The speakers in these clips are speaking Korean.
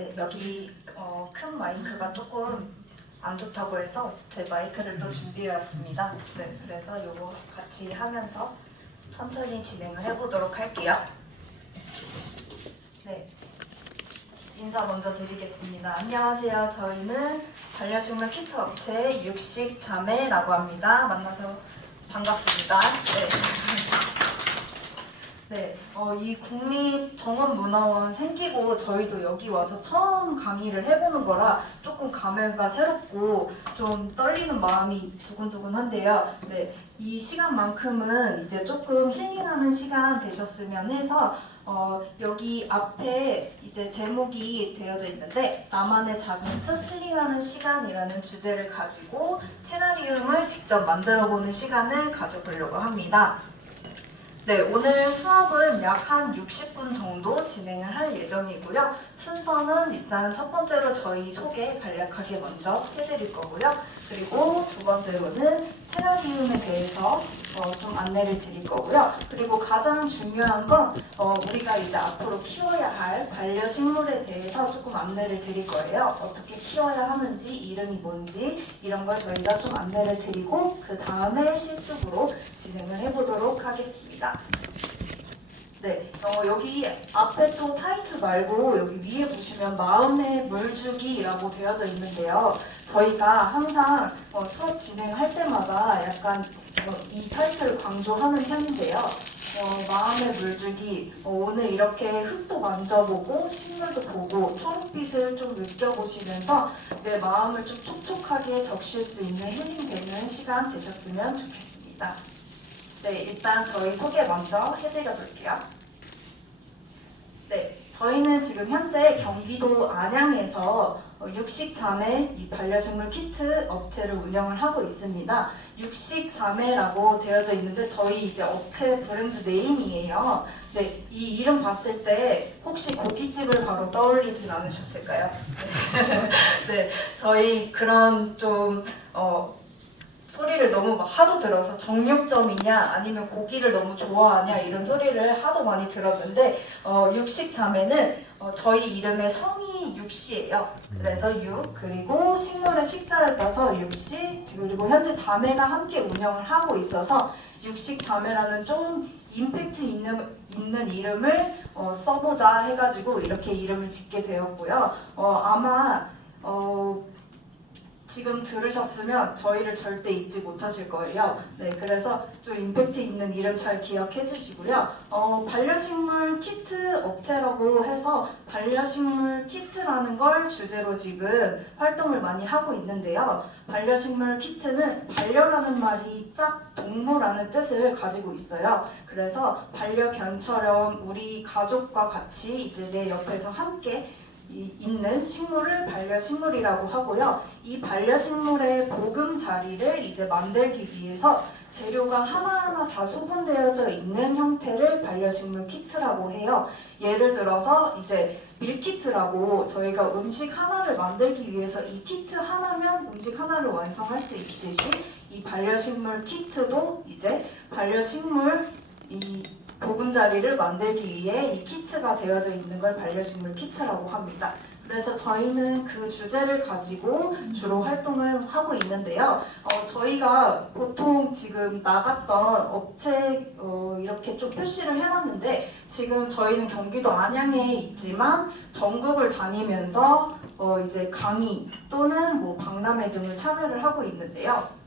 네, 여기 큰 마이크가 조금 안 좋다고 해서 제 마이크를 또 준비해 왔습니다. 네, 그래서 이거 같이 하면서 천천히 진행을 해보도록 할게요. 네, 인사 먼저 드리겠습니다. 안녕하세요. 저희는 반려식물 키트 업체 육식자매라고 합니다. 만나서 반갑습니다. 네, 이 국립정원문화원 생기고 저희도 여기 와서 처음 강의를 해보는 거라 조금 감회가 새롭고 좀 떨리는 마음이 두근두근한데요. 네, 이 시간만큼은 이제 조금 힐링하는 시간 되셨으면 해서 여기 앞에 이제 제목이 되어져 있는데 나만의 작은 숲 힐링하는 시간이라는 주제를 가지고 테라리움을 직접 만들어보는 시간을 가져보려고 합니다. 네, 오늘 수업은 약 한 60분 정도 진행을 할 예정이고요. 순서는 일단 첫 번째로 저희 소개 간략하게 먼저 해드릴 거고요. 그리고 두 번째로는 테라리움에 대해서 좀 안내를 드릴 거고요. 그리고 가장 중요한 건 우리가 이제 앞으로 키워야 할 반려식물에 대해서 조금 안내를 드릴 거예요. 어떻게 키워야 하는지, 이름이 뭔지 이런 걸 저희가 좀 안내를 드리고 그 다음에 실습으로 진행을 해보도록 하겠습니다. 네, 여기 앞에 또 타이틀 말고 여기 위에 보시면 마음의 물주기라고 되어져 있는데요. 저희가 항상 수업 진행할 때마다 약간 이 타이틀을 강조하는 편인데요. 마음의 물주기, 오늘 이렇게 흙도 만져보고 식물도 보고 초록빛을 좀 느껴보시면서 내 마음을 좀 촉촉하게 적실 수 있는 힐링되는 시간 되셨으면 좋겠습니다. 네, 일단 저희 소개 먼저 해드려 볼게요. 네, 저희는 지금 현재 경기도 안양에서 육식자매 이 반려식물 키트 업체를 운영을 하고 있습니다. 육식자매라고 되어져 있는데 저희 이제 업체 브랜드 네임이에요. 네, 이 이름 봤을 때 혹시 고깃집을 바로 떠올리진 않으셨을까요? 네, 저희 그런 좀 소리를 너무 막 하도 들어서 정육점이냐 아니면 고기를 너무 좋아하냐 이런 소리를 하도 많이 들었는데 육식자매는 저희 이름의 성이 육시예요. 그래서 육 그리고 식물의 식자를 떠서 육시 그리고 현재 자매가 함께 운영을 하고 있어서 육식자매라는 좀 임팩트 있는 이름을 써보자 해가지고 이렇게 이름을 짓게 되었고요. 아마 지금 들으셨으면 저희를 절대 잊지 못하실 거예요. 네, 그래서 좀 임팩트 있는 이름 잘 기억해 주시고요. 반려식물 키트 업체라고 해서 반려식물 키트라는 걸 주제로 지금 활동을 많이 하고 있는데요. 반려식물 키트는 반려라는 말이 짝 동무라는 뜻을 가지고 있어요. 그래서 반려견처럼 우리 가족과 같이 이제 내 옆에서 함께 있는 식물을 반려식물이라고 하고요. 이 반려식물의 보금자리를 이제 만들기 위해서 재료가 하나하나 다 소분되어져 있는 형태를 반려식물 키트라고 해요. 예를 들어서 이제 밀키트라고 저희가 음식 하나를 만들기 위해서 이 키트 하나면 음식 하나를 완성할 수 있듯이 이 반려식물 키트도 이제 반려식물 이 보금자리를 만들기 위해 이 키트가 되어져 있는 걸 반려식물 키트라고 합니다. 그래서 저희는 그 주제를 가지고 주로 활동을 하고 있는데요. 저희가 보통 지금 나갔던 업체 이렇게 좀 표시를 해놨는데 지금 저희는 경기도 안양에 있지만 전국을 다니면서 이제 강의 또는 뭐 박람회 등을 참여를 하고 있는데요.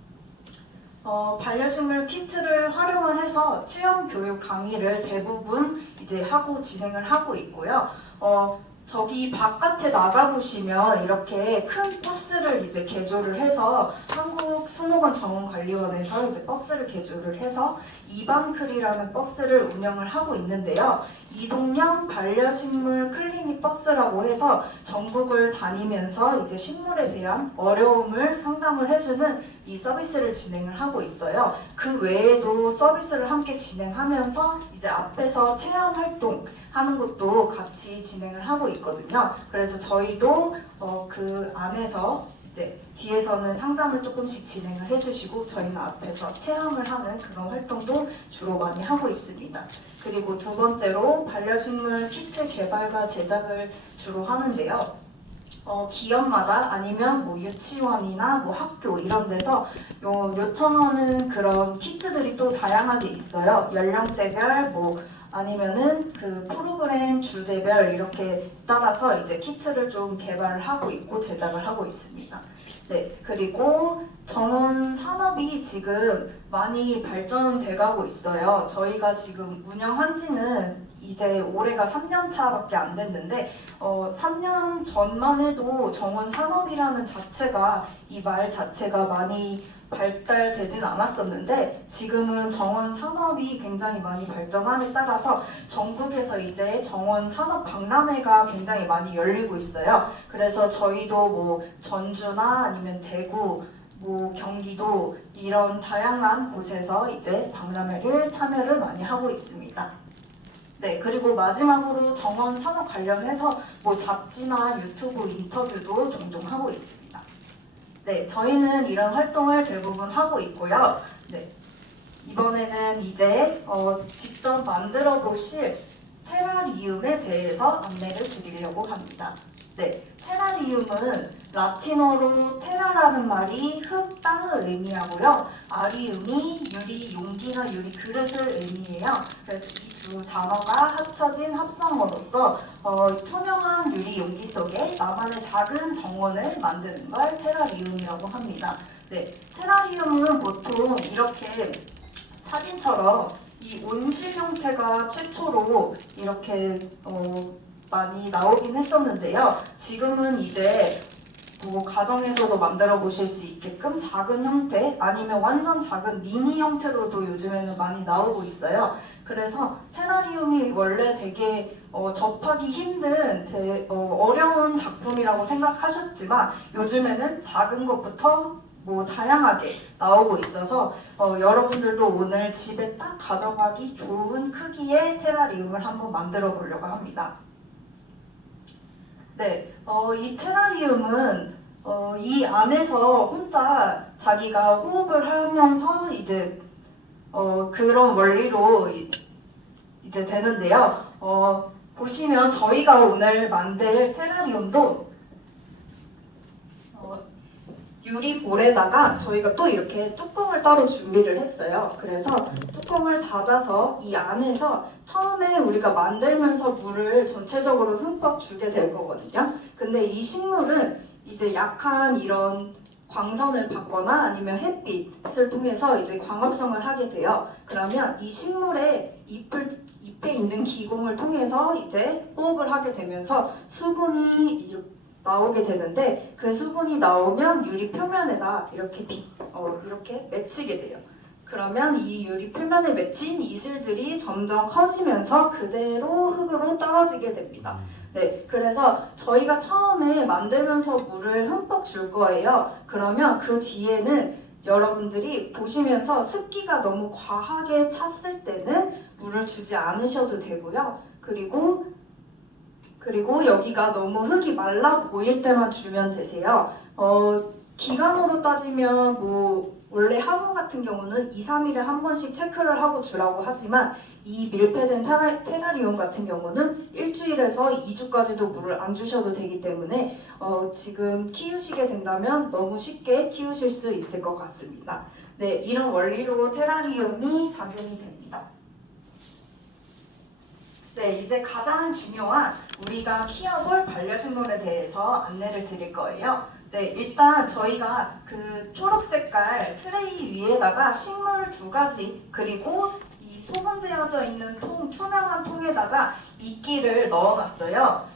반려식물 키트를 활용을 해서 체험 교육 강의를 대부분 이제 하고 진행을 하고 있고요. 저기 바깥에 나가보시면 이렇게 큰 버스를 이제 개조를 해서 한국수목원정원관리원에서 이제 버스를 개조를 해서 이방클이라는 버스를 운영을 하고 있는데요. 이동형 반려식물 클리닉 버스라고 해서 전국을 다니면서 이제 식물에 대한 어려움을 상담을 해주는 이 서비스를 진행을 하고 있어요. 그 외에도 서비스를 함께 진행하면서 이제 앞에서 체험 활동 하는 것도 같이 진행을 하고 있거든요. 그래서 저희도 그 안에서 이제 뒤에서는 상담을 조금씩 진행을 해주시고 저희는 앞에서 체험을 하는 그런 활동도 주로 많이 하고 있습니다. 그리고 두 번째로 반려식물 키트 개발과 제작을 주로 하는데요. 기업마다 아니면 뭐 유치원이나 뭐 학교 이런 데서 요청하는 그런 키트들이 또 다양하게 있어요. 연령대별 뭐 아니면은 그 프로그램 주제별 이렇게 따라서 이제 키트를 좀 개발을 하고 있고 제작을 하고 있습니다. 네, 그리고 정원 산업이 지금 많이 발전돼 가고 있어요. 저희가 지금 운영한 지는 이제 올해가 3년 차밖에 안 됐는데 3년 전만 해도 정원 산업이라는 자체가 이 말 자체가 많이 발달되진 않았었는데 지금은 정원 산업이 굉장히 많이 발전함에 따라서 전국에서 이제 정원 산업 박람회가 굉장히 많이 열리고 있어요. 그래서 저희도 뭐 전주나 아니면 대구 뭐 경기도 이런 다양한 곳에서 이제 박람회를 참여를 많이 하고 있습니다. 네, 그리고 마지막으로 정원 산업 관련해서 뭐 잡지나 유튜브 인터뷰도 종종 하고 있습니다. 네, 저희는 이런 활동을 대부분 하고 있고요. 네, 이번에는 이제 직접 만들어 보실 테라리움에 대해서 안내를 드리려고 합니다. 네, 테라리움은 라틴어로 테라라는 말이 흙, 땅을 의미하고요. 아리움이 유리 용기나 유리 그릇을 의미해요. 그래서 이 두 단어가 합쳐진 합성어로서 투명한 유리 용기 속에 나만의 작은 정원을 만드는 걸 테라리움이라고 합니다. 네, 테라리움은 보통 이렇게 사진처럼 이 온실 형태가 최초로 이렇게 많이 나오긴 했었는데요. 지금은 이제 뭐 가정에서도 만들어 보실 수 있게끔 작은 형태 아니면 완전 작은 미니 형태로도 요즘에는 많이 나오고 있어요. 그래서 테라리움이 원래 되게 접하기 힘든 어려운 작품이라고 생각하셨지만 요즘에는 작은 것부터 뭐 다양하게 나오고 있어서 여러분들도 오늘 집에 딱 가져가기 좋은 크기의 테라리움을 한번 만들어 보려고 합니다. 네, 이 테라리움은 이 안에서 혼자 자기가 호흡을 하면서 이제 그런 원리로 이제 되는데요. 보시면 저희가 오늘 만들 테라리움도 유리볼에다가 저희가 또 이렇게 뚜껑을 따로 준비를 했어요. 그래서 뚜껑을 닫아서 이 안에서 처음에 우리가 만들면서 물을 전체적으로 흠뻑 주게 될 거거든요. 근데 이 식물은 이제 약한 이런 광선을 받거나 아니면 햇빛을 통해서 이제 광합성을 하게 돼요. 그러면 이 식물의 잎에 있는 기공을 통해서 이제 호흡을 하게 되면서 수분이 나오게 되는데 그 수분이 나오면 유리 표면에다 이렇게 맺히게 돼요. 그러면 이 유리 표면에 맺힌 이슬들이 점점 커지면서 그대로 흙으로 떨어지게 됩니다. 네, 그래서 저희가 처음에 만들면서 물을 흠뻑 줄 거예요. 그러면 그 뒤에는 여러분들이 보시면서 습기가 너무 과하게 찼을 때는 물을 주지 않으셔도 되고요. 그리고 여기가 너무 흙이 말라 보일 때만 주면 되세요. 기간으로 따지면 뭐 원래 화분 같은 경우는 2, 3일에 한 번씩 체크를 하고 주라고 하지만 이 밀폐된 테라리움 같은 경우는 일주일에서 2주까지도 물을 안 주셔도 되기 때문에 지금 키우시게 된다면 너무 쉽게 키우실 수 있을 것 같습니다. 네, 이런 원리로 테라리움이 작용이 됩니다. 네, 이제 가장 중요한 우리가 키워볼 반려식물에 대해서 안내를 드릴 거예요. 네, 일단 저희가 그 초록 색깔 트레이 위에다가 식물 2가지 그리고 이 소분되어져 있는 투명한 통에다가 이끼를 넣어놨어요.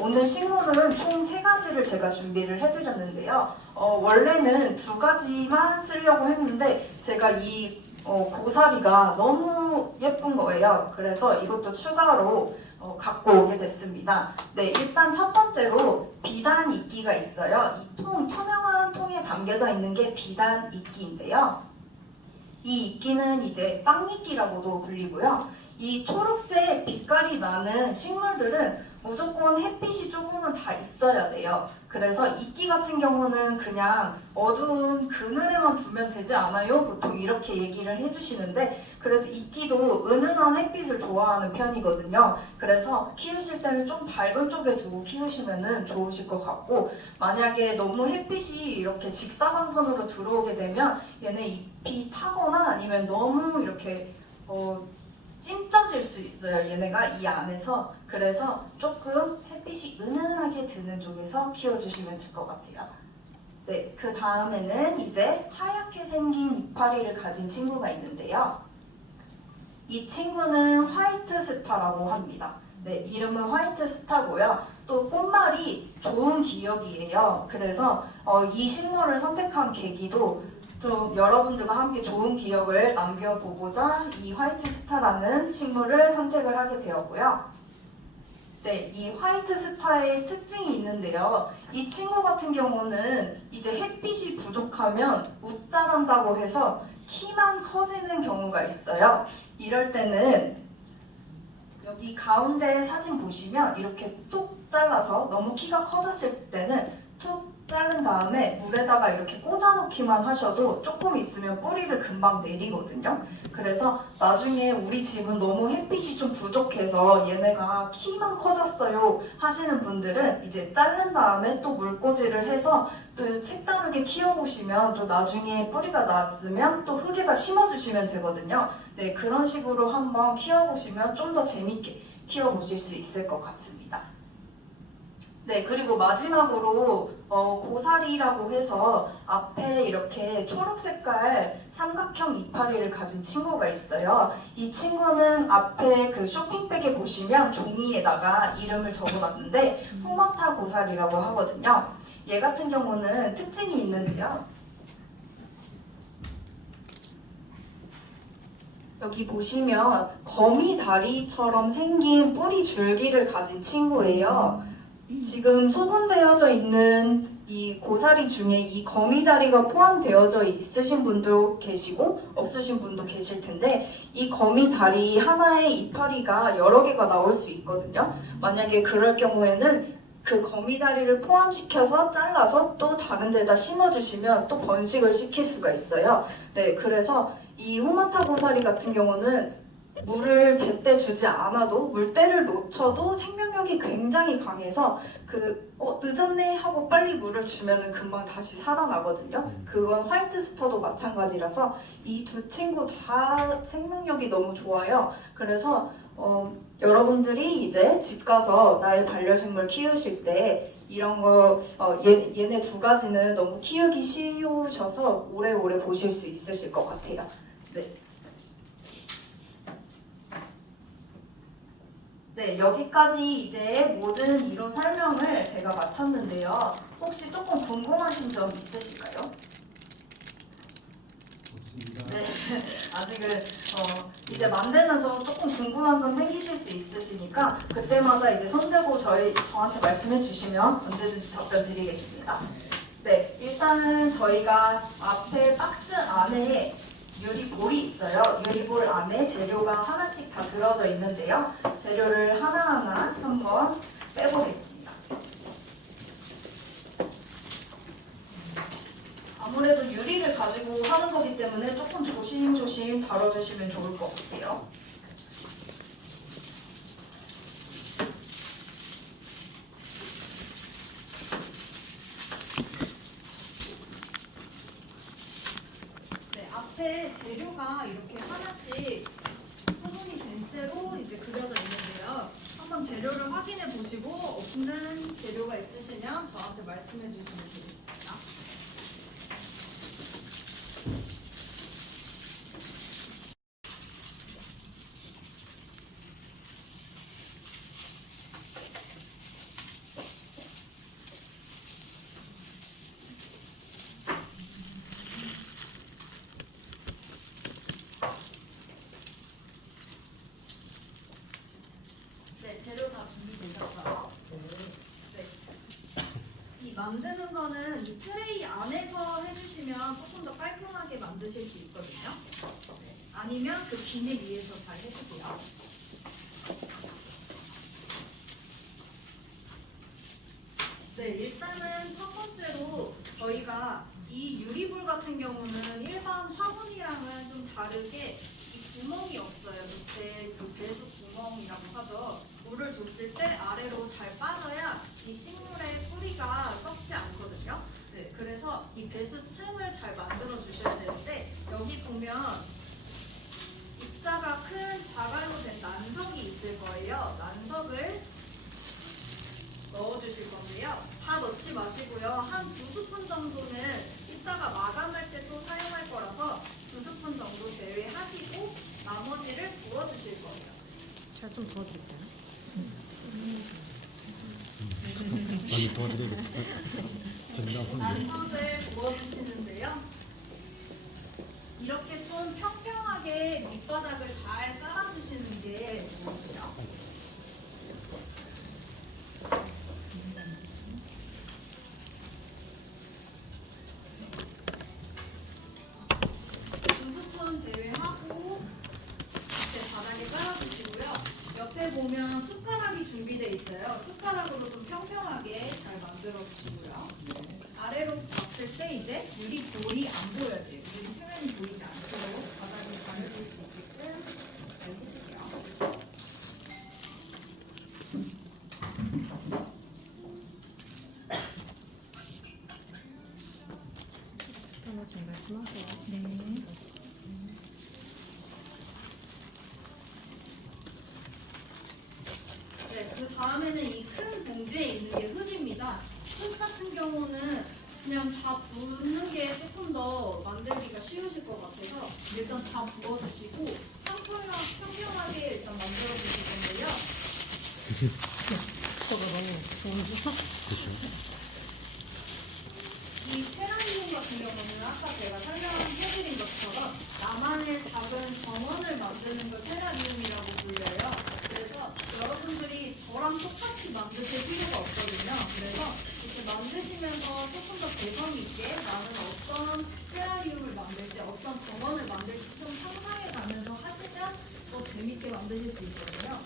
오늘 식물은 총 3가지를 제가 준비를 해드렸는데요. 원래는 2가지만 쓰려고 했는데 제가 이 고사리가 너무 예쁜 거예요. 그래서 이것도 추가로 갖고 오게 됐습니다. 네, 일단 첫 번째로 비단 이끼가 있어요. 이 투명한 통에 담겨져 있는 게 비단 이끼인데요. 이 이끼는 이제 빵이끼라고도 불리고요. 이 초록색 빛깔이 나는 식물들은 무조건 햇빛이 조금은 다 있어야 돼요. 그래서 이끼 같은 경우는 그냥 어두운 그늘에만 두면 되지 않아요? 보통 이렇게 얘기를 해주시는데 그래도 이끼도 은은한 햇빛을 좋아하는 편이거든요. 그래서 키우실 때는 좀 밝은 쪽에 두고 키우시면 좋으실 것 같고 만약에 너무 햇빛이 이렇게 직사광선으로 들어오게 되면 얘네 잎이 타거나 아니면 너무 이렇게 찐쪄질 수 있어요. 얘네가 이 안에서. 그래서 조금 햇빛이 은은하게 드는 쪽에서 키워주시면 될 것 같아요. 네, 그 다음에는 이제 하얗게 생긴 이파리를 가진 친구가 있는데요. 이 친구는 화이트 스타라고 합니다. 네, 이름은 화이트 스타고요. 또 꽃말이 좋은 기억이에요. 그래서 이 식물을 선택한 계기도 좀 여러분들과 함께 좋은 기억을 남겨보고자 이 화이트 스타라는 식물을 선택을 하게 되었고요. 네, 이 화이트 스타의 특징이 있는데요. 이 친구 같은 경우는 이제 햇빛이 부족하면 웃자란다고 해서 키만 커지는 경우가 있어요. 이럴 때는 여기 가운데 사진 보시면 이렇게 뚝 잘라서 너무 키가 커졌을 때는 툭 자른 다음에 물에다가 이렇게 꽂아놓기만 하셔도 조금 있으면 뿌리를 금방 내리거든요. 그래서 나중에 우리 집은 너무 햇빛이 좀 부족해서 얘네가 키만 커졌어요 하시는 분들은 이제 자른 다음에 또 물꽂이를 해서 또 색다르게 키워보시면 또 나중에 뿌리가 났으면 또 흙에다 심어주시면 되거든요. 네, 그런 식으로 한번 키워보시면 좀 더 재밌게 키워보실 수 있을 것 같습니다. 네, 그리고 마지막으로 고사리라고 해서 앞에 이렇게 초록 색깔 삼각형 이파리를 가진 친구가 있어요. 이 친구는 앞에 그 쇼핑백에 보시면 종이에다가 이름을 적어놨는데 포마타 고사리라고 하거든요. 얘 같은 경우는 특징이 있는데요. 여기 보시면 거미 다리처럼 생긴 뿌리 줄기를 가진 친구예요. 지금 소분되어져 있는 이 고사리 중에 이 거미다리가 포함되어져 있으신 분도 계시고 없으신 분도 계실 텐데 이 거미다리 하나의 이파리가 여러 개가 나올 수 있거든요. 만약에 그럴 경우에는 그 거미다리를 포함시켜서 잘라서 또 다른 데다 심어주시면 또 번식을 시킬 수가 있어요. 네, 그래서 이 호마타 고사리 같은 경우는 물을 제때 주지 않아도 물때를 놓쳐도 생명력이 굉장히 강해서 늦었네 하고 빨리 물을 주면은 금방 다시 살아나거든요. 그건 화이트 스타도 마찬가지라서 이 두 친구 다 생명력이 너무 좋아요. 그래서 여러분들이 이제 집 가서 나의 반려식물 키우실 때 이런 거 얘네 두 가지는 너무 키우기 쉬우셔서 오래오래 보실 수 있으실 것 같아요. 네. 네, 여기까지 이제 모든 이론 설명을 제가 마쳤는데요. 혹시 조금 궁금하신 점 있으실까요? 네, 아직은 이제 만들면서 조금 궁금한 점 생기실 수 있으시니까 그때마다 이제 손들고 저한테 말씀해 주시면 언제든지 답변 드리겠습니다. 네, 일단은 저희가 앞에 박스 안에 유리볼이 있어요. 유리볼 안에 재료가 하나씩 다 들어져 있는데요. 재료를 하나하나 한번 빼보겠습니다. 아무래도 유리를 가지고 하는 거기 때문에 조금 조심조심 다뤄주시면 좋을 것 같아요. 네, 앞에 재료가 이렇게 하나씩 소분이 된 채로 이제 그려져 있는데요. 한번 재료를 확인해 보시고 없는 재료가 있으시면 저한테 말씀해 주시면 되겠습니다. 네, 재료 다 준비되셨어요? 네. 이 만드는 거는 이 트레이 안에서 해주시면 조금 더 깔끔하게 만드실 수 있거든요. 네. 아니면 그 비닐 위에서 잘 해주세요. 같은 경우는 일반 화분이랑은 좀 다르게 이 구멍이 없어요. 밑에 그 배수 구멍이라고 하죠. 물을 줬을 때 아래로 잘 빠져야 이 식물의 뿌리가 썩지 않거든요. 네, 그래서 이 배수층을 잘 만들어 주셔야 되는데 여기 보면 입자가 큰 자갈로 된 난석이 있을 거예요. 난석을 넣어주실 건데요. 다 넣지 마시고요. 한 2스푼 정도는 이따가 마감할 때 또 사용할 거라서 2스푼 정도 제외하시고 나머지를 부어주실 거예요. 제가 좀 도와드릴까요? 많이 도와드리겠다. 정답은 난석을 부어주시는데요. 이렇게 좀 평평하게 밑바닥을 잘 깔아주시는 게 좋고요. 제외하고 이렇게 바닥에 깔아주시고요. 옆에 보면 숟가락이 준비되어 있어요. 숟가락으로 좀 평평하게 잘 만들어 주시고요. 아래로 봤을 때 이제 유리 볼이 안 보여야 돼요. 유리 표면이 보이지 않도록 바닥에 가려줄 수 있게끔 잘 해주세요. 편하신 말씀하세요. 네. 네, 그 다음에는 이 큰 봉지에 있는 게 흙입니다. 흙 같은 경우는 그냥 다 붓는 게 조금 더 만들기가 쉬우실 것 같아서 일단 다 부어주시고 평평하게 일단 만들어 주실 건데요. 저거 너무 좋은데요? 이 테라리움 같은 경우는 아까 제가 설명해드린 것처럼 나만의 작은 정원을 만드는 걸 테라리움이라고 불려요. 그래서 여러분들이 저랑 똑같이 만드실 필요가 없거든요. 그래서 이렇게 만드시면서 조금 더 개성 있게 나는 어떤 테라리움을 만들지, 어떤 정원을 만들지 좀 상상해 가면서 하시면 더 재밌게 만드실 수 있거든요.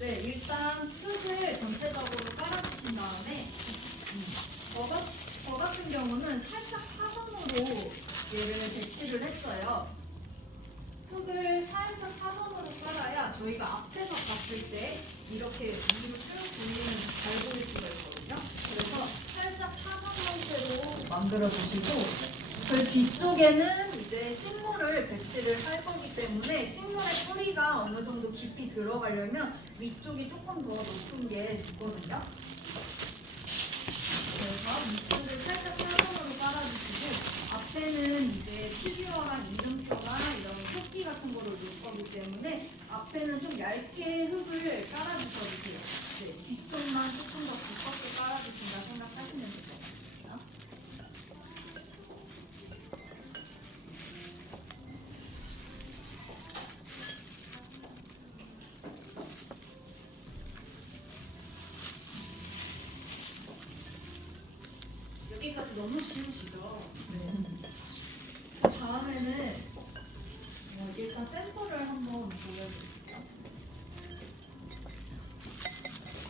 네, 일단 흙을 전체적으로 깔아주신 다음에 저 같은 경우는 살짝 사선으로 얘를 배치를 했어요. 흙을 살짝 사선으로 깔아야 저희가 앞에서 봤을 때 이렇게 위로 쭉 돌리면 잘 보일 수가 있거든요. 그래서 살짝 사선 형태로 만들어 주시고 그 뒤쪽에는 이제 식물을 배치를 할 거기 때문에 식물의 뿌리가 어느 정도 깊이 들어가려면 위쪽이 조금 더 높은 게 좋거든요. 그래서 밑줄을 살짝 사선으로 깔아주시고 앞에는 이제 피규어랑 이름표나 이런 토끼 같은 거를 놓을 거기 때문에 앞에는 좀 얇게 흙을 깔아주셔도 돼요. 네, 뒤쪽만 조금 더 두껍게 깔아주신다 생각하시면 되죠. 여기까지 너무 쉬우시죠? 네. 다음에는 일단 샘플을 한번 보여드릴게요.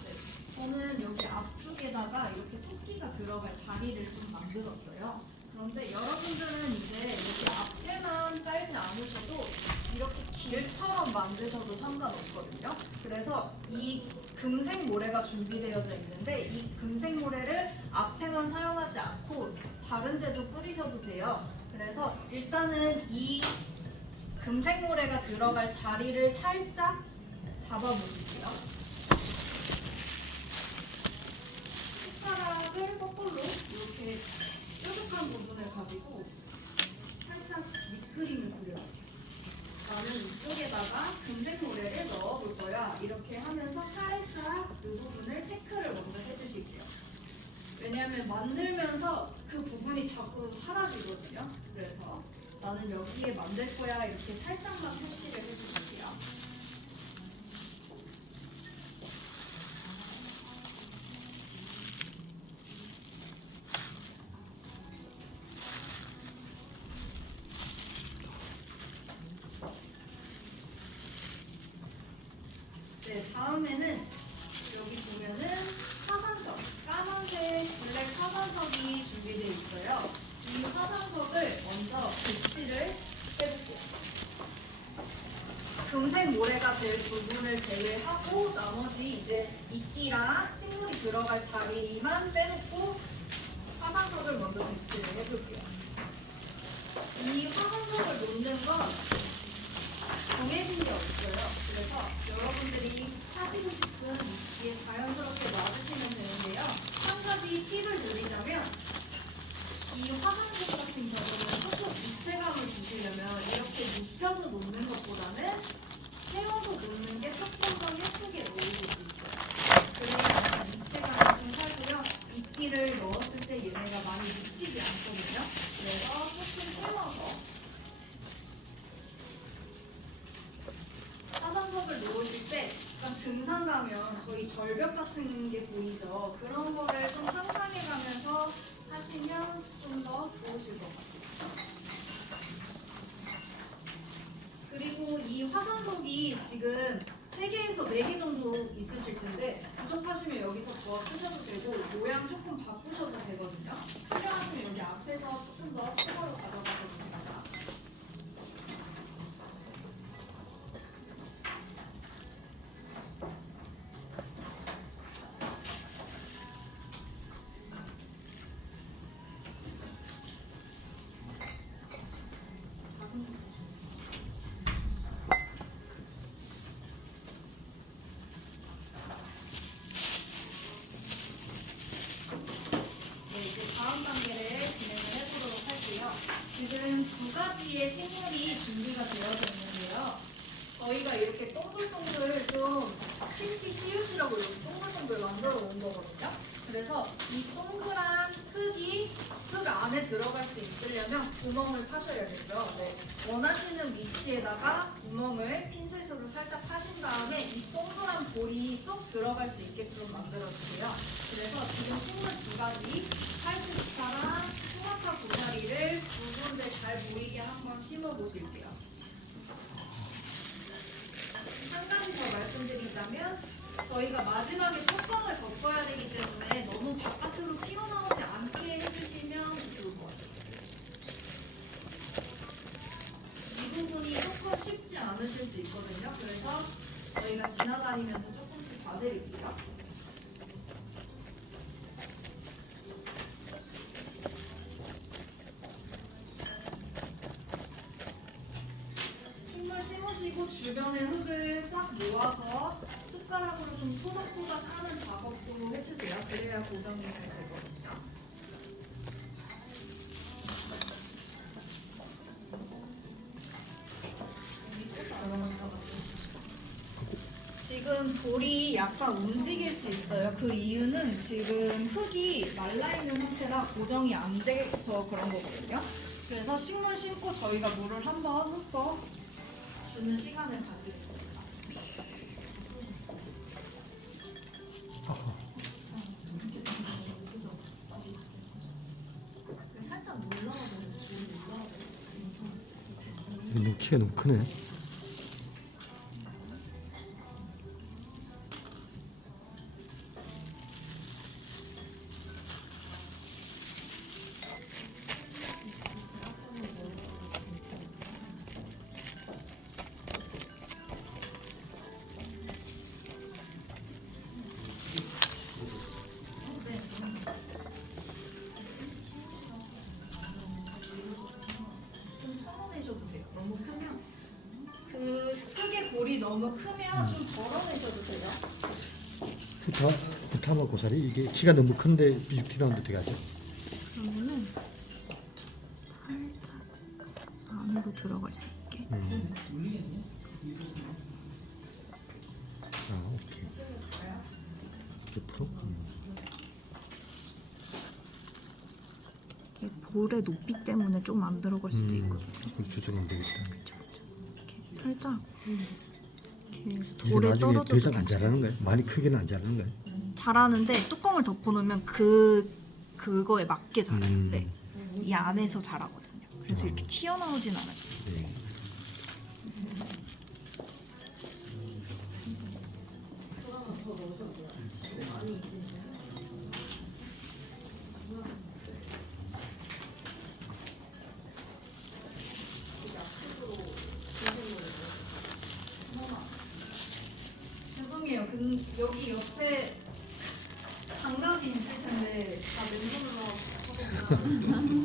네. 저는 여기 앞쪽에다가 이렇게 토끼가 들어갈 자리를 좀 만들었어요. 그런데 여러분들은 이제 이렇게 앞에만 깔지 않으셔도 이렇게 길처럼 만드셔도 상관없거든요. 그래서 이 금색 모래가 준비되어져 있는데 이 금색 모래를 앞에만 사용하지 않고 다른 데도 뿌리셔도 돼요. 그래서 일단은 이 금색 모래가 들어갈 자리를 살짝 잡아보실게요. 숟가락을 거꾸로 이렇게 뾰족한 부분을 가지고 살짝 밑그림을 그려주세요. 나는 이쪽에다가 금색 모래를 넣어볼 거야. 이렇게 하면서 살짝 이 부분을 체크를 먼저 해주실게요. 왜냐하면 만들면서 그 부분이 자꾸 사라지거든요. 그래서 나는 여기에 만들 거야. 이렇게 살짝만 표시를 해주실게요. 네, 다음에는 여기 보면은 사선석, 까만색 블랙 사선석이 부분을 제외하고 나머지 이제 이끼랑 식물이 들어갈 자리만 빼놓고 화산석을 먼저 배치를 해볼게요. 이 화산석을 놓는 건 정해진 게 없어요. 그래서 여러분들이 하시고 싶은 위치에 자연스럽게 놔주시면 되는데요. 한 가지 팁을 드리자면 이 화산석 같은 경우는 조금 입체감을 주시려면 이렇게 눕혀서 놓는 것보다는 세워서 놓는 게 조금 더 예쁘게 보일 수 있어요. 그래야 입체감이 좀 살고요. 이끼를 넣었을 때 얘네가 많이 묻히지 않거든요. 그래서 조금 세워서 화산석을 놓으실 때 약간 등산 가면 저희 절벽 같은 게 보이죠. 그런 거를 좀 상상해 가면서 하시면 좀 더 좋으실 것 같아요. 그리고 이 화산석이 지금 3개에서 4개 정도 있으실 텐데 부족하시면 여기서 더 쓰셔도 되고 모양 조금 바꾸셔도 되거든요. 필요하시면 여기 앞에서 조금 더 추가로 가져가셔도 됩니다. 네, 이제 다음 단계를 진행을 해보도록 할게요. 지금 2가지의 식물이 준비가 되어져 있는데요. 저희가 이렇게 동글동글 좀 심기 쉬우시라고 이렇게 동글동글 만들어 놓은 거거든요. 그래서 이 동그란 흙 안에 들어갈 수 있으려면 구멍을 파셔야겠죠. 네. 원하시는 위치에다가 구멍을 핀셋으로 살짝 파신 다음에 이 동그란 볼이 쏙 들어갈 수 있게끔 만들어주세요. 그래서 지금 식물 2가지, 칼스스타랑 수마카 고사리를 두 군데 잘 보이게 한번 심어 보실게요. 한 가지 더 말씀드리자면 저희가 마지막에 뚜껑을 덮어야 되기 때문에 너무 바깥으로 튀어나오지 않게 해주시면 좋을 것 같아요. 이 부분이 조금 쉽지 않으실 수 있거든요. 그래서 저희가 지나다니면서 조금씩 봐드릴게요. 식물 심으시고 주변에 흙을 싹 모아서 숟가락으로 좀 토닥토닥 하는 작업도 해주세요. 그래야 고정이 잘 되거든요. 지금 돌이 약간 움직일 수 있어요. 그 이유는 지금 흙이 말라있는 상태라 고정이 안 돼서 그런 거거든요. 그래서 식물 심고 저희가 물을 한번 흠뻑 주는 시간을 가지겠습니다. 살짝 눌러보면 너무 키가 너무 크네. 좀 털어내셔도 돼요. 너무 크면 그 흙의 볼이 너무 크면 좀 덜어내셔도 돼요. 부타마 고사리 이게 키가 너무 큰데 비죽 튀어나오는데 어떻게 하죠? 그러면은 살짝 안으로 들어갈 수 있게. 아, 오케이. 옆으로? 이게 볼의 높이 때문에 좀 안 들어갈 수도 있거든요. 그걸 조정하면 되겠다. 이렇게 살짝 이렇게 이게 돌에 나중에 더 떨어져도 이상 안 자라는 거예요? 많이 크게는 안 자라는 거예요? 자라는데 뚜껑을 덮어놓으면 그거에 맞게 자라요. 네. 이 안에서 자라거든요. 그래서 이렇게 튀어나오진 않아요. 네. 여기 옆에 장갑이 있을 텐데 다 맨손으로 하거든요.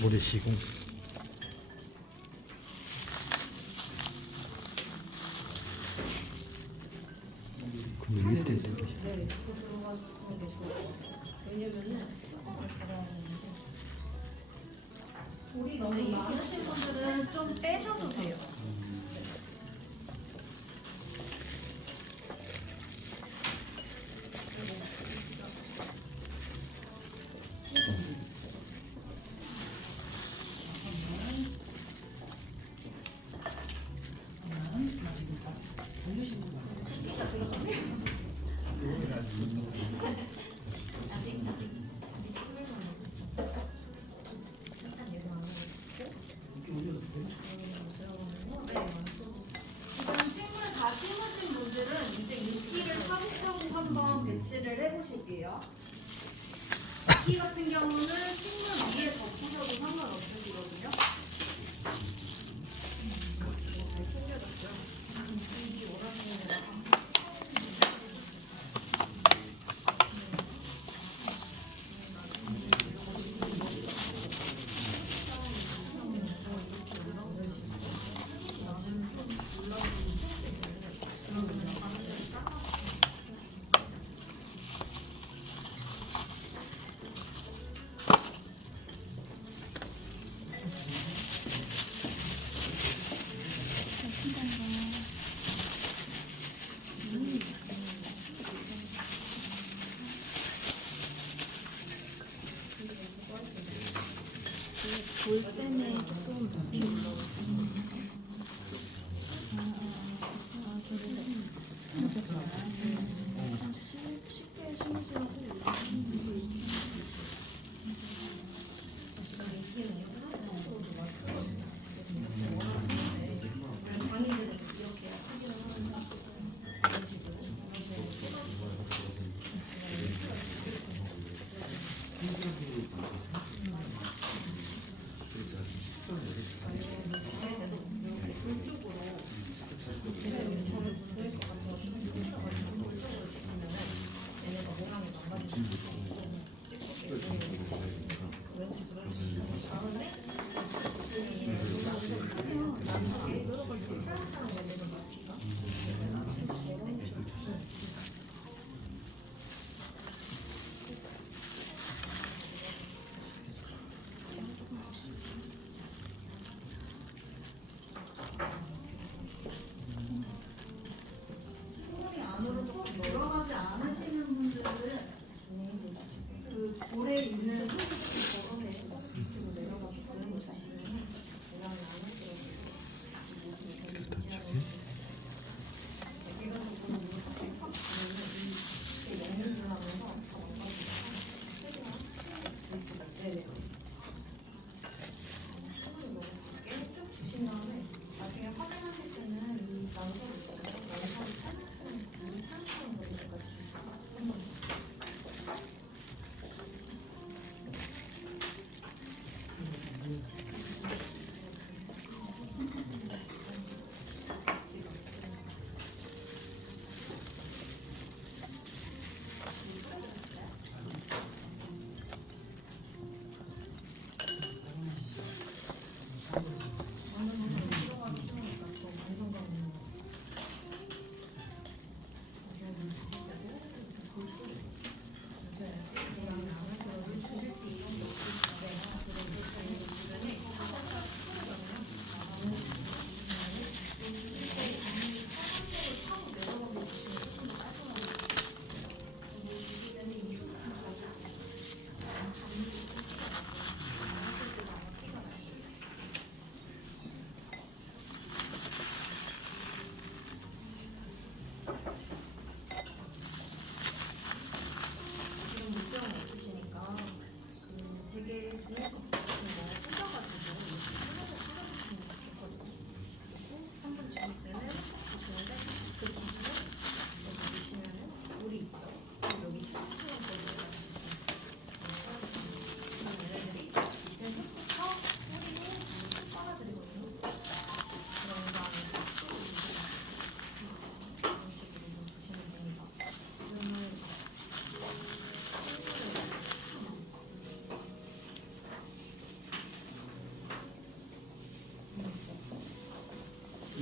모래시공. 그 밑에 네, 그거 들어가시는 게 좋을 것 같아요. 왜냐면은 돌이 너무 많으신 분들은 좀 빼셔도 돼요. 지금 식물 다 심으신 분들은 이제 이끼를 차곡차곡 한번 배치를 해보실게요. 이끼 같은 경우는 식물 위에 덮으셔도 상관없으시거든요. 볼 때는 조금 높이 쉽게 심으시고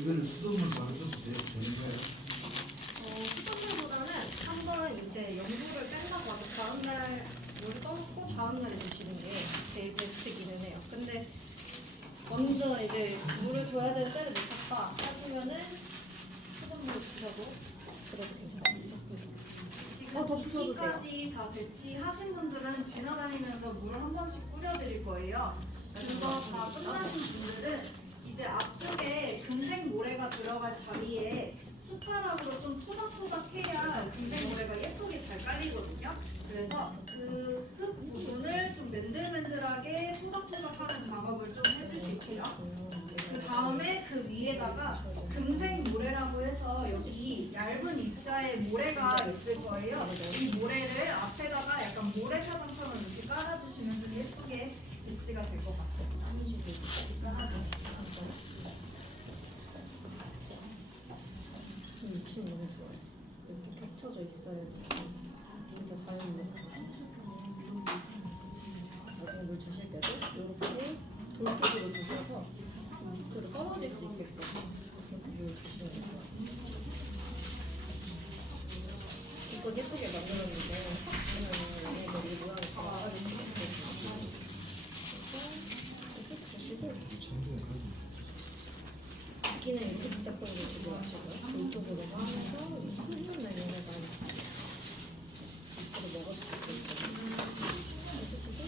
이거는 수돗물 말아줘도 되는가요? 수돗물보다는 한번 이제 염분을 뺀다고 하고 다음날 물을 떠먹고 다음날에 드시는 게 제일 베스트기는 해요. 근데 먼저 이제 물을 줘야 되는 때를 놓쳤다 하시면은 수돗물을 주셔도 그래도 괜찮습니다. 지금 덮으셔도 돼요. 이끼까지 다 배치하신 분들은 지나다니면서 물 한 번씩 뿌려드릴 거예요. 그거 다 끝나신 분들은 이제 앞쪽에 금색 모래가 들어갈 자리에 숟가락으로 좀 토닥토닥해야 금색 모래가 예쁘게 잘 깔리거든요. 그래서 그 흙 부분을 좀 맨들맨들하게 토닥토닥하는 작업을 좀 해주실게요. 그 다음에 그 위에다가 금색 모래라고 해서 여기 얇은 입자에 모래가 있을 거예요. 이 모래를 앞에다가 약간 모래사장처럼 이렇게 깔아주시면 좀 예쁘게 배치가 될 것 같습니다. 위치는 너무 좋아요. 이렇게 겹쳐져 있어야지 진짜 자연스러워. 나중에 물 주실 때도 이렇게 돌 쪽으로 두셔서 밑으로 떨어질 수 있게끔 이렇게 물 주시면 돼요. 이건 예쁘게 만들었는데 확 보면 얘네들 이 모양이 다 와가지고 이렇게 주시고 이끼는 이렇게 직접적으로 주지 마시고요. 이쪽으로만 해서 흘리면 얘네가 밑으로 먹을 수 있거든요. 해주시고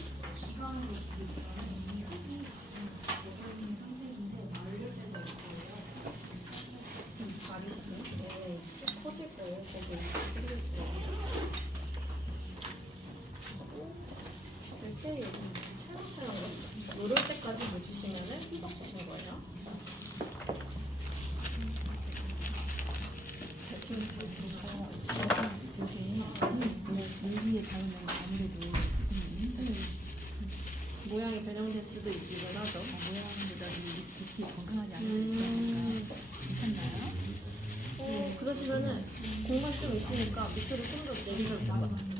다리 얘네 쭉 커질 거예요. 거기 흘릴 거예요. 하고 이렇게 여기 찰랑찰랑 요럴 때까지 물 주시면은 흠뻑 주신 거예요. 모양이 변형될 수도 있기는 하죠. 모양보다 이 건강하지 않으니까 괜찮나요? 그러시면은 공간 좀 있으니까 밑으로 좀 더 내리셔도 될것 같아요.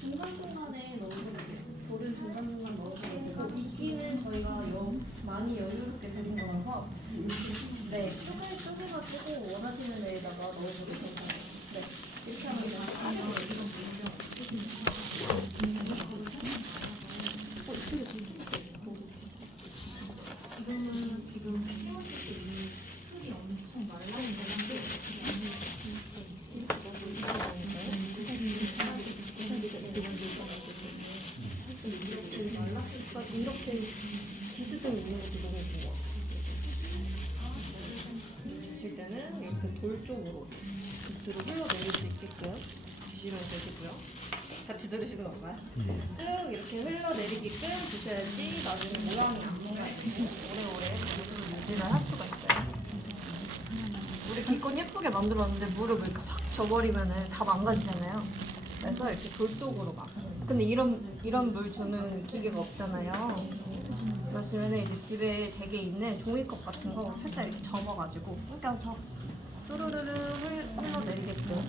중간중간에 넣어주면 돼요. 돌은 중간중간 넣어주면 되고 이끼는 저희가 많이 여유롭게 드린 거라서 네, 쪼개가지고 원하시는 데에다가 넣어줘도 괜찮아요. 네, 이렇게 하면 지금 심으실 때 이 흙이 엄청 말라있는데 이렇게 비스듬히 있는 것도 너무 좋아. 주실 때는 이렇게 돌 쪽으로 밑으로 흘러내릴 수 있게끔 주시면 되시고요. 같이 들으시는 건가요? 쭉 이렇게 흘러내리게끔 주셔야지 나중에 모양이 안 변해요. 오래오래 유지를 할 수가 있어요. 우리 기껏 예쁘게 만들었는데 물을 이렇게 팍 져버리면 다 망가지잖아요. 그래서 이렇게 돌 쪽으로 막. 근데 이런 물 주는 기계가 없잖아요. 그러시면 이제 집에 댁에 있는 종이컵 같은 거 살짝 이렇게 접어가지고 꾸겨서 뚜루루루 흘러내리게끔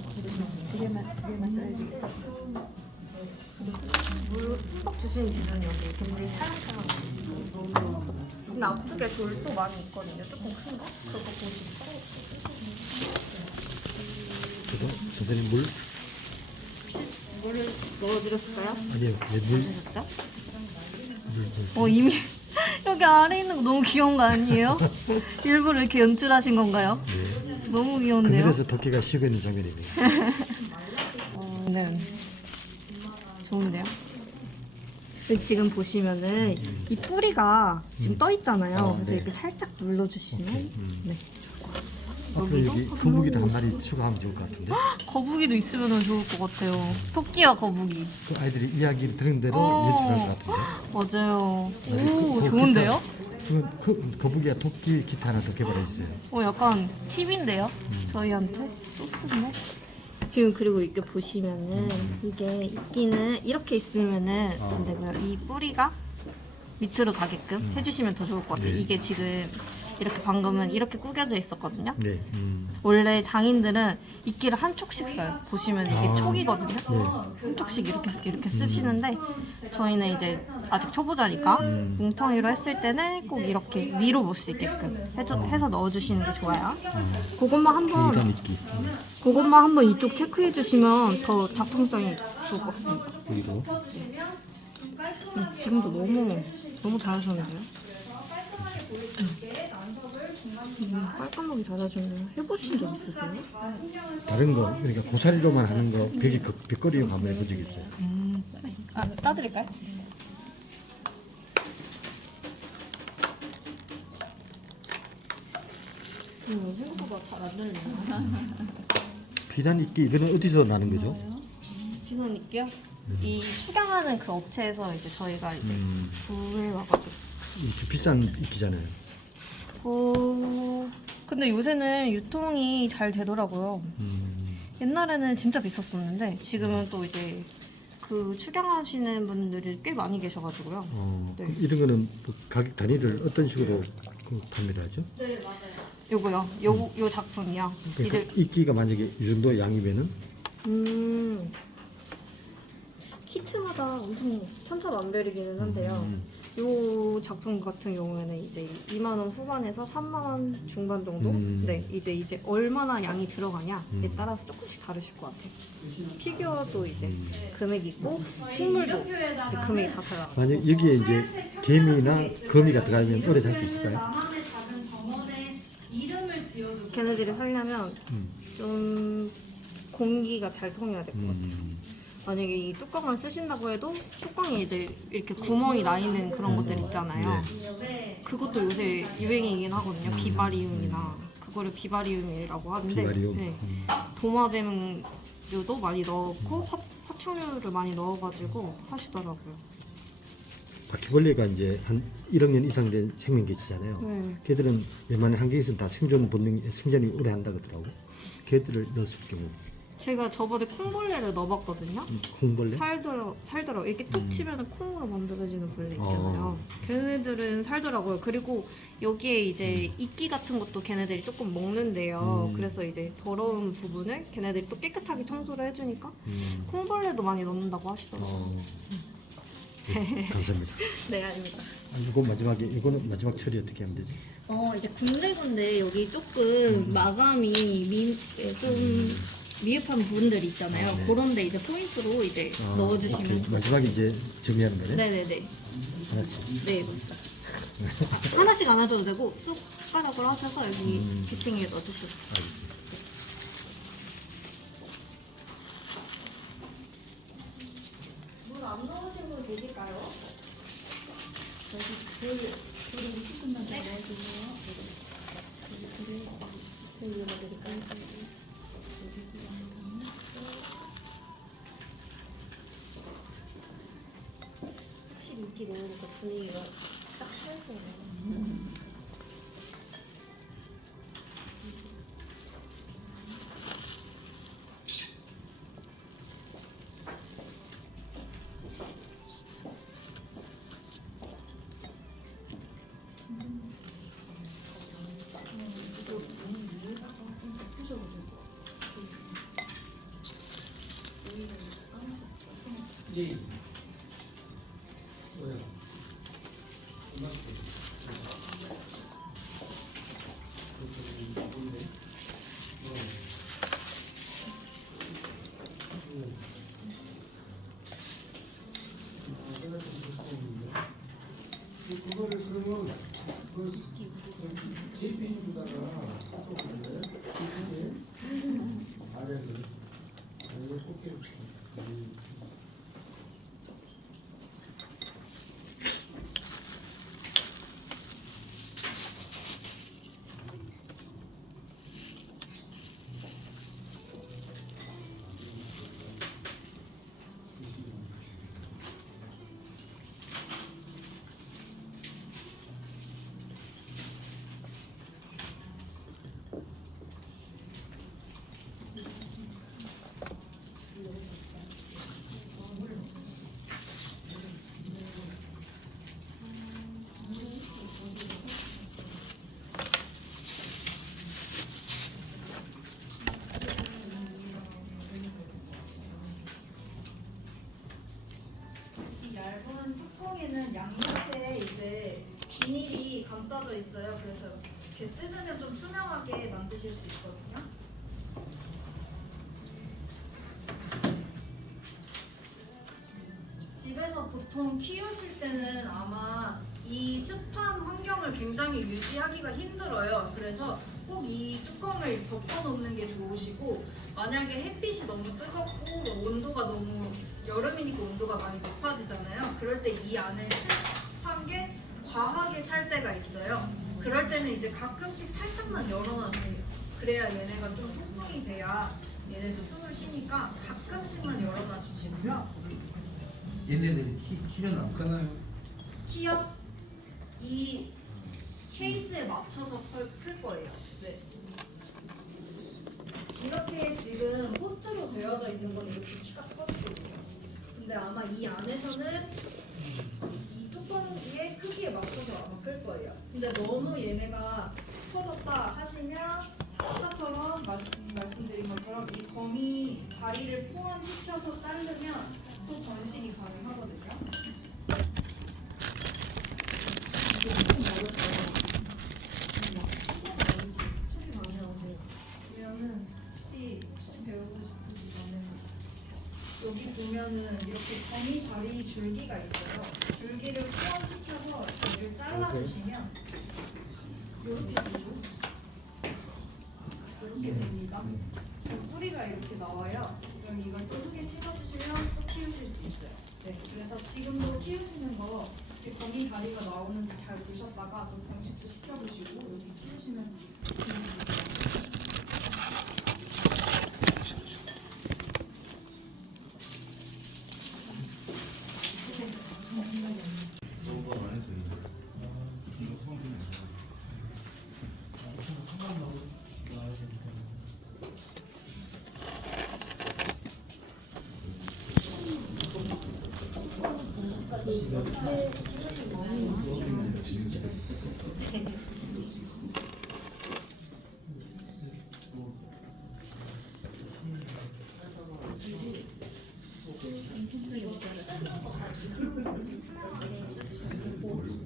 그게만 써야 되겠다. 물 흠뻑 주시는 기준이 여기 이렇게 물이 찰랑찰랑 나고. 근데 앞쪽에 돌도 많이 있거든요. 조금 큰 거? 그거 보시고 그래도 선생님 물? 물을 넣어드렸을까요? 아니요, 왜 물? 드셨죠? 물. 이미 여기 아래 있는 거 너무 귀여운 거 아니에요? 일부러 이렇게 연출하신 건가요? 네. 너무 귀여운데요? 그늘에서 토끼가 쉬고 있는 장면이네요. 네. 좋은데요? 근데 지금 보시면은 이 뿌리가 지금 떠 있잖아요. 아, 그래서 네. 이렇게 살짝 눌러주시면 오케이. 네. 앞으로 여기 거북이도 한 마리 추가하면 좋을 것 같은데. 거북이도 있으면 좋을 것 같아요. 토끼와 거북이. 그 아이들이 이야기를 들은 대로 연출할 것 같은데. 맞아요. 아니, 오, 그 좋은데요? 그 거북이와 토끼 기타 하나 더 개발해 주세요. 약간 팁인데요? 저희한테? 소스인데? 지금 그리고 이렇게 보시면은 이게 이끼는 이렇게 있으면은 아. 안 되고요. 이 뿌리가 밑으로 가게끔 해주시면 더 좋을 것 같아요. 네. 이게 지금 이렇게 방금은 이렇게 구겨져 있었거든요. 네. 원래 장인들은 이끼를 한 촉씩 써요. 보시면 이게 아. 촉이거든요. 네. 한 촉씩 이렇게 쓰시는데 저희는 이제 아직 초보자니까 뭉텅이로 했을 때는 꼭 이렇게 위로 볼 수 있게끔 해서 넣어주시는 게 좋아요. 그것만 한번 비단 이끼. 그것만 한번 이쪽 체크해 주시면 더 작품성이 좋을 것 같습니다. 여기도. 지금도 너무 잘하셨는데요? 깔끔하게 잘하셨네요. 해보신 적 있으세요? 다른 거 그러니까 고사리로만 하는 거 벽걸이로 한번 해본 적 있어요. 따드릴까요? 생각보다 잘 안 들리네요. 비단 이끼 이거는 어디서 나는 거죠? 비선 있게요? 이 수량하는 그 업체에서 이제 저희가 이제 구해와가지고. 이렇게 비싼 이끼잖아요. 근데 요새는 유통이 잘 되더라고요. 옛날에는 진짜 비쌌었는데 지금은 또 이제 그 축양하시는 분들이 꽤 많이 계셔가지고요. 네. 그럼 이런 거는 뭐 가격 단위를 어떤 식으로 그 판매를 하죠? 요거요. 요 작품이요. 그러니까 이제 이끼가 만약에 이 정도 양이면은 키트마다 엄청 천차만별이기는 한데요. 요 작품 같은 경우에는 이제 2만 원 후반에서 3만 원 중반 정도. 네, 이제 얼마나 양이 들어가냐에 따라서 조금씩 다르실 것 같아요. 피규어도 이제 금액이 있고 식물도 이제 금액이 다 달라요. 만약 여기에 이제 개미나 거미가 들어가면 오래 살 수 있을까요? 걔네들이 살려면 좀 공기가 잘 통해야 될 것 같아요. 만약에 이 뚜껑을 쓰신다고 해도 뚜껑에 이제 이렇게 구멍이 나 있는 그런 것들 있잖아요. 그것도 요새 유행이긴 하거든요. 비바리움이나 그거를 비바리움이라고 하는데 비바리움. 네. 도마뱀류도 많이 넣고 파충류를 많이 넣어가지고 하시더라고요. 바퀴벌레가 이제 한 1학년 이상 된 생명개체잖아요. 네. 걔들은 웬만한 환경에서는 다 생존이 오래 한다 그러더라고. 걔들을 넣었을 경우 제가 저번에 콩벌레를 넣어봤거든요. 콩벌레? 살더라고. 이렇게 툭 치면 콩으로 만들어지는 벌레 있잖아요. 걔네들은 살더라고요. 그리고 여기에 이제 이끼 같은 것도 걔네들이 조금 먹는데요. 그래서 이제 더러운 부분을 걔네들이 또 깨끗하게 청소를 해주니까 콩벌레도 많이 넣는다고 하시더라고요. 네, 감사합니다. 네, 아닙니다. 이거는 마지막 처리 어떻게 하면 되죠? 이제 군데군데 여기 조금 마감이 좀 미흡한 부분들이 있잖아요. 네. 그런데 이제 포인트로 이제 넣어주시면 오케이. 마지막에 이제 정리하는 거네? 네네네. 하나씩. 네, 맞다. 하나씩 안 하셔도 되고 숟가락으로 하셔서 여기 피팅에 넣어주시고. 알겠습니다. 물 안 넣으신 분 계실까요? 확실히 인기 넣으니까 분위기가 딱 살잖아요. 예. 왜요? 그거를 그러면 그 JPG에다가 또 그래? 아래를 꽃게 이렇게 뜯으면 좀 투명하게 만드실 수 있거든요. 집에서 보통 키우실 때는 아마 이 습한 환경을 굉장히 유지하기가 힘들어요. 그래서 꼭 이 뚜껑을 덮어놓는 게 좋으시고, 만약에 햇빛이 너무 뜨겁고 온도가 너무, 여름이니까 온도가 많이 높아지잖아요. 그럴 때 이 안에 습한 게 과하게 찰 때가 있어요. 그럴 때는 이제 가끔씩 살짝만 열어놔주세요. 그래야 얘네가 좀 통풍이 돼야 얘네도 숨을 쉬니까 가끔씩만 열어놔주시고요. 얘네들이 키면 안 크나요? 키요? 이 케이스에 맞춰서 풀 거예요. 네. 이렇게 지금 포트로 되어져 있는 건 이렇게 쫙 뻗거든요. 근데 아마 이 안에서는 이 뚜껑의 크기에 맞춰서 아마 풀 거예요. 근데 너무 얘네가 커졌다 하시면 아까처럼 말씀드린 것처럼 이 거미 다리를 포함시켜서 자르면 또 번식이 가능하거든요. 보면은 혹시 배우고 싶으시면은 여기 보면은 이렇게 거미 다리 줄기가 있어요. 줄기를 포함시켜서 얘를 잘라주시면 이렇게 되죠. 이렇게 됩니다. 뿌리가 이렇게 나와요. 그럼 이걸 또 흙에 심어주시면 또 키우실 수 있어요. 네, 그래서 지금도 키우시는 거 이렇게 거미 다리가 나오는지 잘 보셨다가 또 번식도 시켜보시고 여기 키우시면 너가 많이 되는데 이거 성분이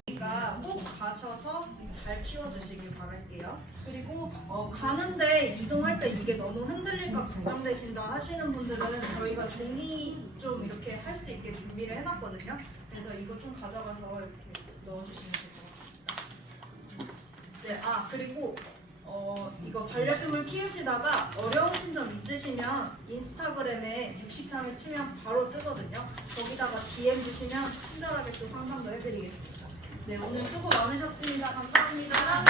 그러니까 꼭 가셔서 잘 키워주시길 바랄게요. 그리고 가는데 이동할 때 이게 너무 흔들릴까 걱정되신다 하시는 분들은 저희가 종이 좀 이렇게 할 수 있게 준비를 해놨거든요. 그래서 이거 좀 가져가서 이렇게 넣어주시면 될 것 같습니다. 네, 그리고 이거 반려식물 키우시다가 어려우신 점 있으시면 인스타그램에 육식탕을 치면 바로 뜨거든요. 거기다가 DM 주시면 친절하게 또 상담도 해드리겠습니다. 네, 오늘 수고 많으셨습니다. 감사합니다.